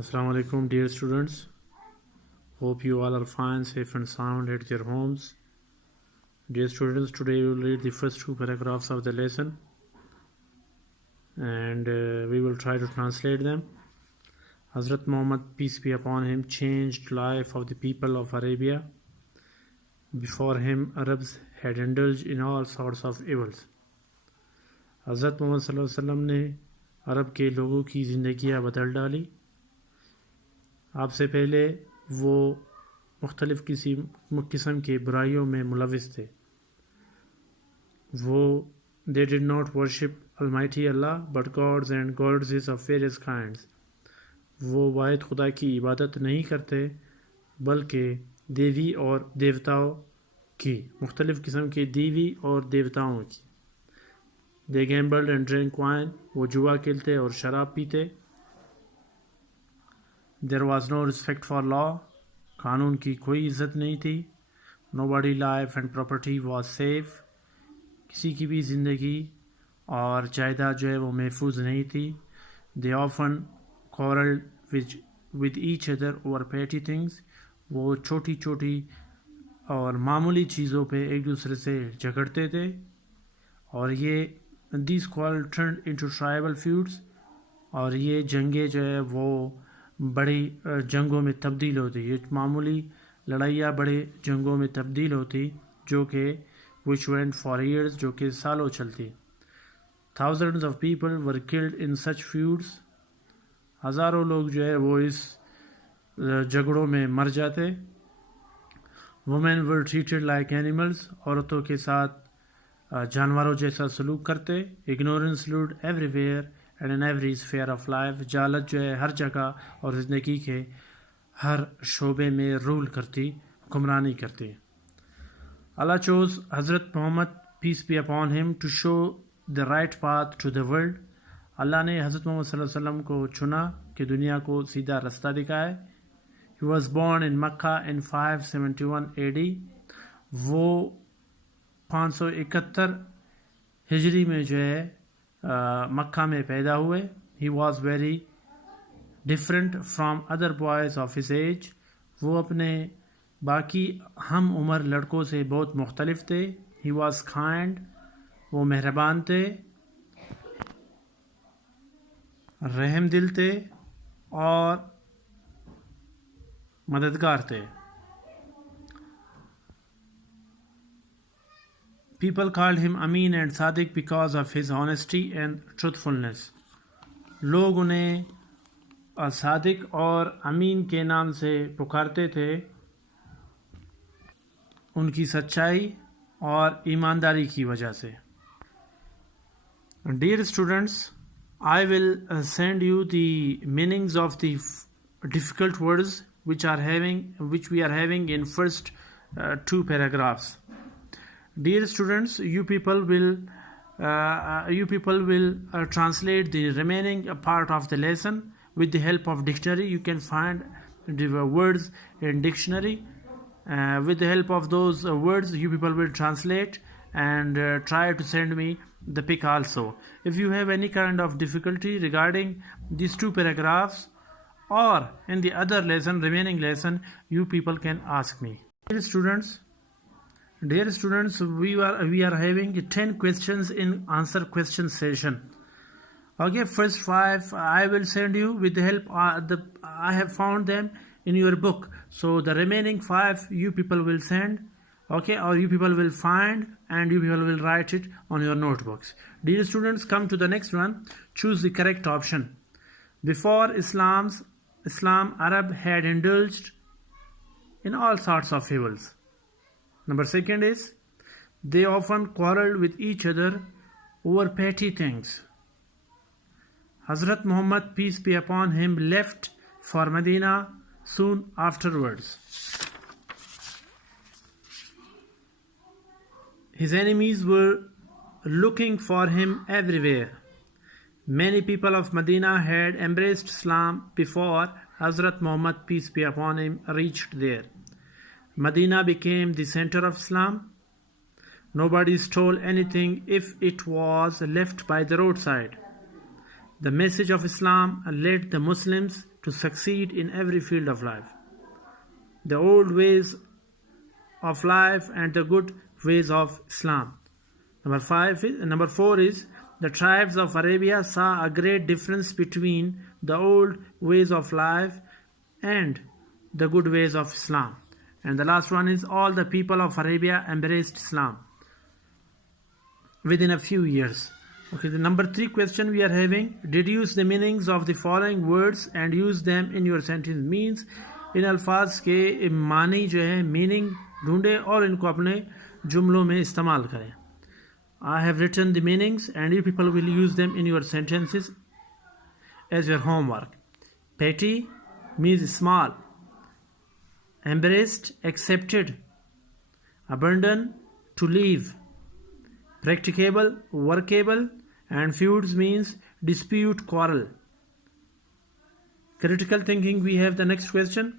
Assalamu alaikum, dear students. Hope you all are fine, safe and sound at your homes. Dear students, today we will read the first two paragraphs of the lesson and we will try to translate them. Hazrat Muhammad, peace be upon him, changed life of the people of Arabia. Before him, Arabs had indulged in all sorts of evils. Hazrat Muhammad sallallahu alaihi wasallam ने अरब के लोगों की ज़िंदगियाँ बदल डाली. आपसे पहले वो मुख्तलिफ़ किस्म के बुराइयों में मुलविस थे. वो they did not worship Almighty Allah but gods and goddesses of various kinds. वो वाहिद खुदा की इबादत नहीं करते बल्कि देवी और देवताओं की, मुख्तलिफ़ किस्म के देवी और देवताओं की. They gambled and drank wine. वो जुआ खेलते और शराब पीते. There was no respect for law. कानून की कोई इज़्ज़त नहीं थी. Nobody life and property was safe. किसी की भी ज़िंदगी और जायदाद जो है वो महफूज नहीं थी. They often quarreled with each other over petty things. वो छोटी छोटी और मामूली चीज़ों पे एक दूसरे से झगड़ते थे और ये these quarrels turned into tribal feuds और ये जंगें जो है वो बड़ी जंगों में तब्दील होती. ये मामूली लड़ाइयाँ बड़े जंगों में तब्दील होती जो कि which went for years, जो कि सालों चलती. Thousands of people were killed in such feuds. हज़ारों लोग जो है वो इस झगड़ों में मर जाते. Women were treated like animals. औरतों के साथ जानवरों जैसा सलूक करते. Ignorance ruled everywhere and in every sphere of life. जालत जो है हर जगह और ज़िंदगी के हर शोबे में रूल करती, हुक्मरानी करती. Allah chose Hazrat Muhammad, peace be upon him, to show the right path to the world. अल्लाह ने हज़रत मोहम्मद सल्लल्लाहु अलैहि वसल्लम को चुना कि दुनिया को सीधा रास्ता दिखाए. He was born in Makkah in 571 AD. वो 571 हिजरी में जो है मक्का में पैदा हुए. He was very different from other boys of his age. वो अपने बाकी हम उम्र लड़कों से बहुत मुख्तलिफ थे. He was kind. वो मेहरबान थे, रहम दिल थे और मददगार थे. People called him Amin and Sadiq because of his honesty and truthfulness. लोग उन्हें सादिक और अमीन के नाम से पुकारते थे उनकी सच्चाई और ईमानदारी की वजह से. Dear students, I will send you the meanings of the difficult words which we are having in first two paragraphs. Dear students, you people will translate the remaining part of the lesson with the help of dictionary. You can find the words in dictionary. With the help of those words, you people will translate and try to send me the pic also. If you have any kind of difficulty regarding these two paragraphs or in the other lesson, remaining lesson, you people can ask me. Dear students, we are having 10 questions in answer question session. Okay, first 5 I will send you with the help I have found them in your book. So the remaining 5 you people will send, okay, or you people will find and you people will write it on your notebooks. Dear students, come to the next one. Choose the correct option. Before Islam, Arab had indulged in all sorts of evils. Number 2 is they often quarreled with each other over petty things. Hazrat Muhammad, peace be upon him, left for Medina soon afterwards. His enemies were looking for him everywhere. Many people of Medina had embraced Islam before Hazrat Muhammad, peace be upon him, reached there. Medina became the center of Islam. Nobody stole anything if it was left by the roadside. The message of Islam led the Muslims to succeed in every field of life. The old ways of life and the good ways of Islam. Number 4 is the tribes of Arabia saw a great difference between the old ways of life and the good ways of Islam. And the last one is all the people of Arabia embraced Islam within a few years. Okay, the number 3 question we are having, deduce the meanings of the following words and use them in your sentence. Means इन अल्फाज के मानी जो है meaning ढूंढे और इनको अपने जुमलों में इस्तेमाल करें. I have written the meanings and you people will use them in your sentences as your homework. Petty means small. Embraced, accepted. Abandon, to leave. Practicable, workable. And feuds means dispute, quarrel. Critical thinking, we have the next question.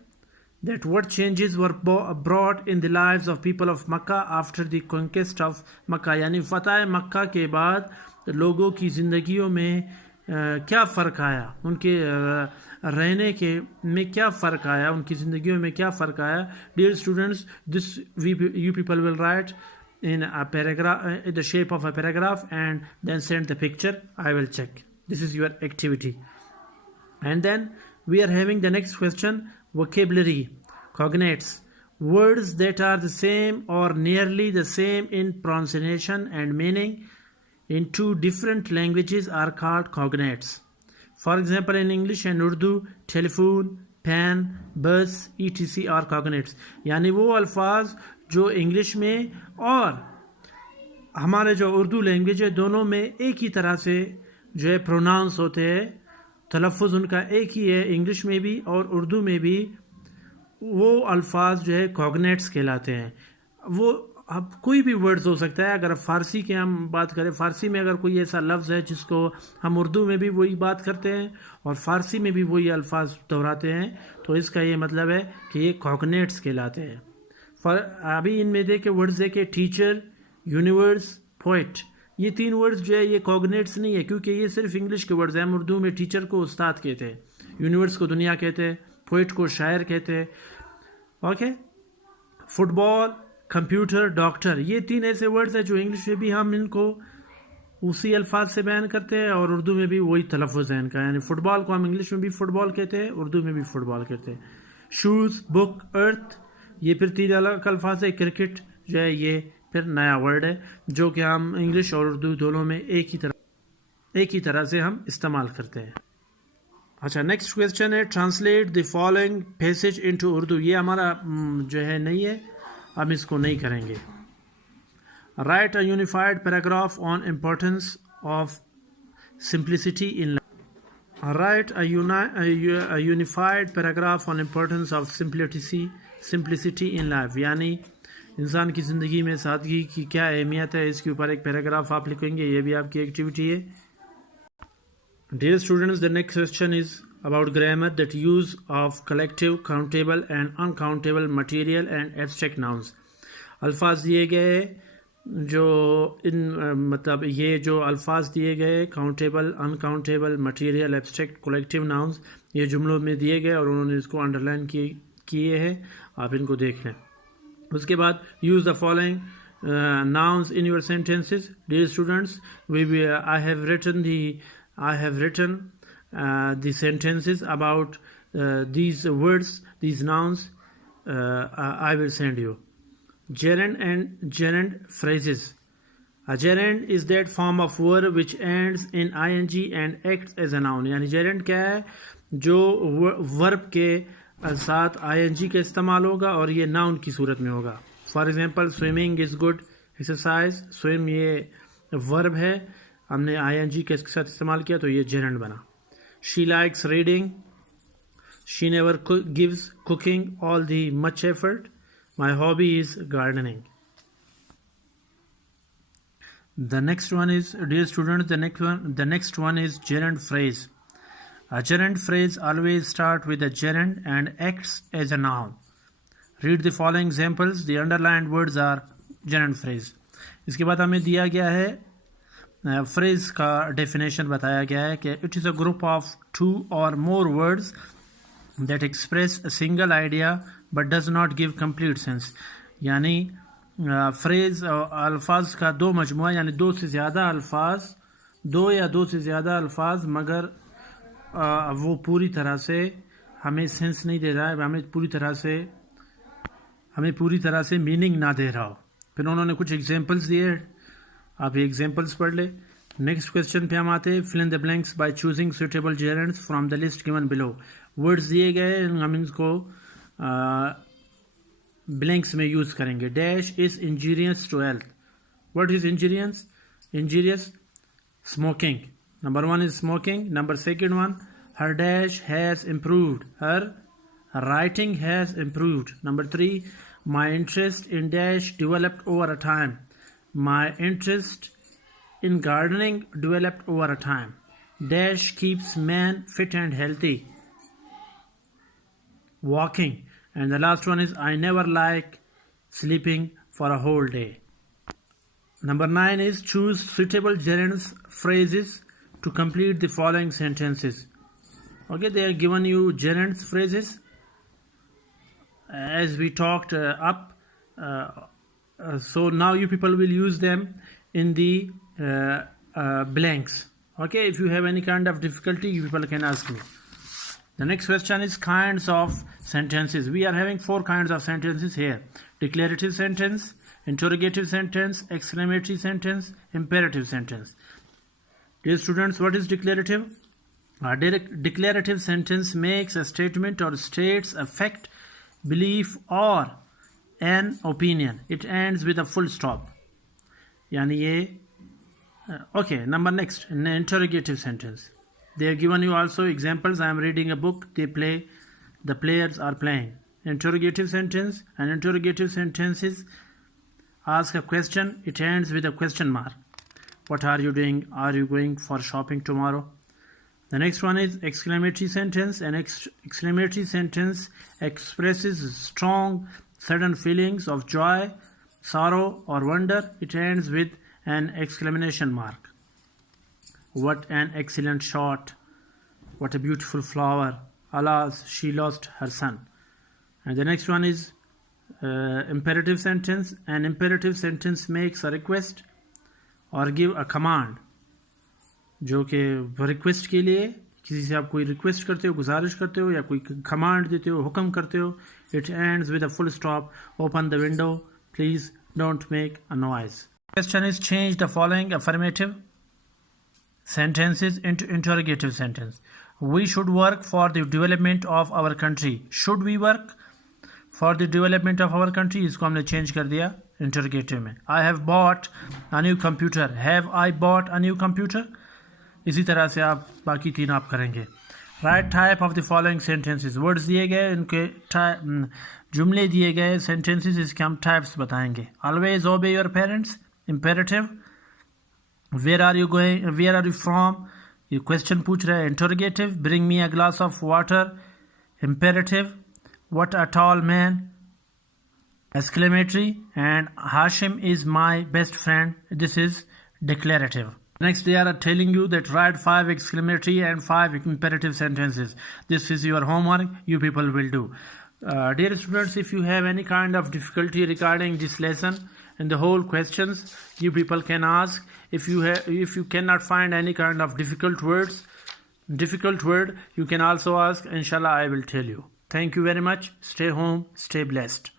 That what changes were brought in the lives of people of Makkah after the conquest of Makkah. यानी फ़तह मक्का के बाद लोगों की ज़िंदगियों में क्या फ़र्क आया, उनके रहने के में क्या फ़र्क आया, उनकी ज़िंदगियों में क्या फ़र्क आया. Dear students, this you people will write in a paragraph, in the shape of a paragraph, and then send the picture. I will check. This is your activity. And then we are having the next question. Vocabulary, cognates, words that are the same or nearly the same in pronunciation and meaning in two different languages are called cognates. For example, in English and Urdu, telephone, pen, bus, etc. are cognates. यानी वो अल्फाज जो English में और हमारे जो Urdu language है दोनों में एक ही तरह से जो है प्रोनाउंस होते हैं, तलफ़ुज़ उनका एक ही है, इंग्लिश में भी और उर्दू में भी. वो अल्फाज जो है कॉग्नेट्स कहलाते हैं. वो अब कोई भी वर्ड्स हो सकता है. अगर फ़ारसी की हम बात करें, फ़ारसी में अगर कोई ऐसा लफ्ज़ है जिसको हम उर्दू में भी वही बात करते हैं और फ़ारसी में भी वही अल्फाज दोहराते हैं, तो इसका ये मतलब है कि ये कॉग्नेट्स कहलाते हैं. अभी इनमें देखे वर्ड्स देखे, टीचर, यूनिवर्स, पोइट. ये 3 वर्ड्स जो है ये कॉग्नेट्स नहीं है, क्योंकि ये सिर्फ इंग्लिश के वर्ड्स हैं. हम उर्दू में टीचर को उस्ताद कहते हैं, यूनिवर्स को दुनिया कहते हैं, पोइट को शायर कहते हैं. ओके, फुटबॉल, कंप्यूटर, डॉक्टर, ये 3 ऐसे वर्ड्स हैं जो इंग्लिश में भी हम इनको उसी अल्फाज से बयान करते हैं और उर्दू में भी वही तलफ़ुज़ है इनका. यानी फुटबॉल को हम इंग्लिश में भी फुटबॉल कहते हैं, उर्दू में भी फुटबॉल कहते हैं. शूज़, बुक, अर्थ, ये फिर 3 अलग अल्फाज है. क्रिकेट जो है ये फिर नया वर्ड है जो कि हम इंग्लिश और उर्दू दोनों में एक ही तरह से हम इस्तेमाल करते हैं. अच्छा, नेक्स्ट क्वेश्चन है translate the following passage into Urdu. ये हमारा जो है नहीं है, हम इसको नहीं करेंगे. Right a unified paragraph on importance of simplicity in Write a unified paragraph on importance of simplicity in life. यानी इंसान की ज़िंदगी में सादगी की क्या अहमियत है, इसके ऊपर एक पैराग्राफ आप लिखेंगे. ये भी आपकी एक्टिविटी है. Dear students, the next question is about grammar, that use of collective, countable and uncountable material and abstract nouns. अल्फाज दिए गए जो मतलब ये जो अल्फाज दिए गए countable, uncountable, material, abstract, collective nouns, ये जुमलों में दिए गए और उन्होंने इसको अंडरलाइन किए हैं. आप इनको देख लें. उसके बाद use the following nouns in your sentences. Dear students, I have written the sentences about these words, these nouns. I will send you. Gerund and gerund phrases. A gerund is that form of verb which ends in ing and acts as a noun. यानी gerund क्या है? जो verb के साथ ing का इस्तेमाल होगा और ये noun की सूरत में होगा. For example, swimming is good exercise. Swim ये वर्ब है, हमने ing के इसके साथ इस्तेमाल किया तो ये gerund बना. She likes reading. She never gives cooking all the much effort. My hobby is gardening. The next one is, dear students, the next one is gerund phrase. A gerund phrase always starts with a gerund and acts as a noun. Read the following examples. The underlined words are gerund phrase. इसके बाद हमें दिया गया है phrase का definition बताया गया है कि it is a group of 2 or more words that express a single idea but does not give complete sense. यानी फ्रेज अल्फाज का दो मजमुआ, यानी दो से ज़्यादा अल्फाज, दो या दो से ज़्यादा अल्फाज, मगर वो पूरी तरह से हमें सेंस नहीं दे रहा है, हमें पूरी तरह से मीनिंग ना दे रहा हो। फिर उन्होंने कुछ एग्जांपल्स दिए, आप ये एग्जांपल्स पढ़ ले। नेक्स्ट क्वेश्चन पे हम आते हैं, fill in the blanks by choosing suitable gerunds from the list given below. Words दिए गए, हम इनको ब्लैंक्स में यूज करेंगे। Dash is injurious to health. What is injurious? Smoking. Number 1 is smoking. Number 2 one, her dash has improved. Her writing has improved. Number 3, my interest in dash developed over a time. My interest in gardening developed over a time. Dash keeps man fit and healthy. Walking. And the last one is, I never like sleeping for a whole day. Number 9 is, choose suitable gerunds phrases to complete the following sentences. Okay, they are given you gerunds phrases as we talked up. So now you people will use them in the blanks. Okay, if you have any kind of difficulty, you people can ask me. The next question is kinds of sentences. We are having 4 kinds of sentences here: declarative sentence, interrogative sentence, exclamatory sentence, imperative sentence. Dear students, what is declarative? A declarative sentence makes a statement or states a fact, belief or an opinion. It ends with a full stop. Yani ye okay, next, an interrogative sentence. They have given you also examples. I am reading a book. They play. The players are playing. Interrogative sentence. An interrogative sentence is ask a question. It ends with a question mark. What are you doing? Are you going for shopping tomorrow? The next one is exclamatory sentence. An exclamatory sentence expresses strong, sudden feelings of joy, sorrow, or wonder. It ends with an exclamation mark. What an excellent shot! What a beautiful flower! Alas, she lost her son. And the next one is imperative sentence. An imperative sentence makes a request or give a command. जो कि request के लिए किसी से आप कोई request करते हो, गुजारिश करते हो, या कोई कमांड देते हो, हुक्म करते हो. It ends with a full stop. Open the window. Please don't make a noise. Question is, change the following affirmative sentences into interrogative sentence. We should work for the development of our country. Should we work for the development of our country? इसको हमने change कर दिया interrogative में. I have bought a new computer. Have I bought a new computer? इसी तरह से आप बाकी 3 आप करेंगे. Right type of the following sentences. Words दिए गए, इनके जुमले दिए गए, sentences इसके हम types बताएंगे. Always obey your parents. Imperative. Where are you going? Where are you from? ये question पूछ रहा है. Interrogative. Bring me a glass of water. Imperative. What a tall man. Exclamatory. And Hashim is my best friend. This is declarative. Next, they are telling you that write 5 exclamatory and 5 imperative sentences. This is your homework. You people will do. Dear students, if you have any kind of difficulty regarding this lesson and the whole questions, you people can ask. If you cannot find any kind of difficult word, you can also ask. Inshallah, I will tell you. Thank you very much. Stay home. Stay blessed.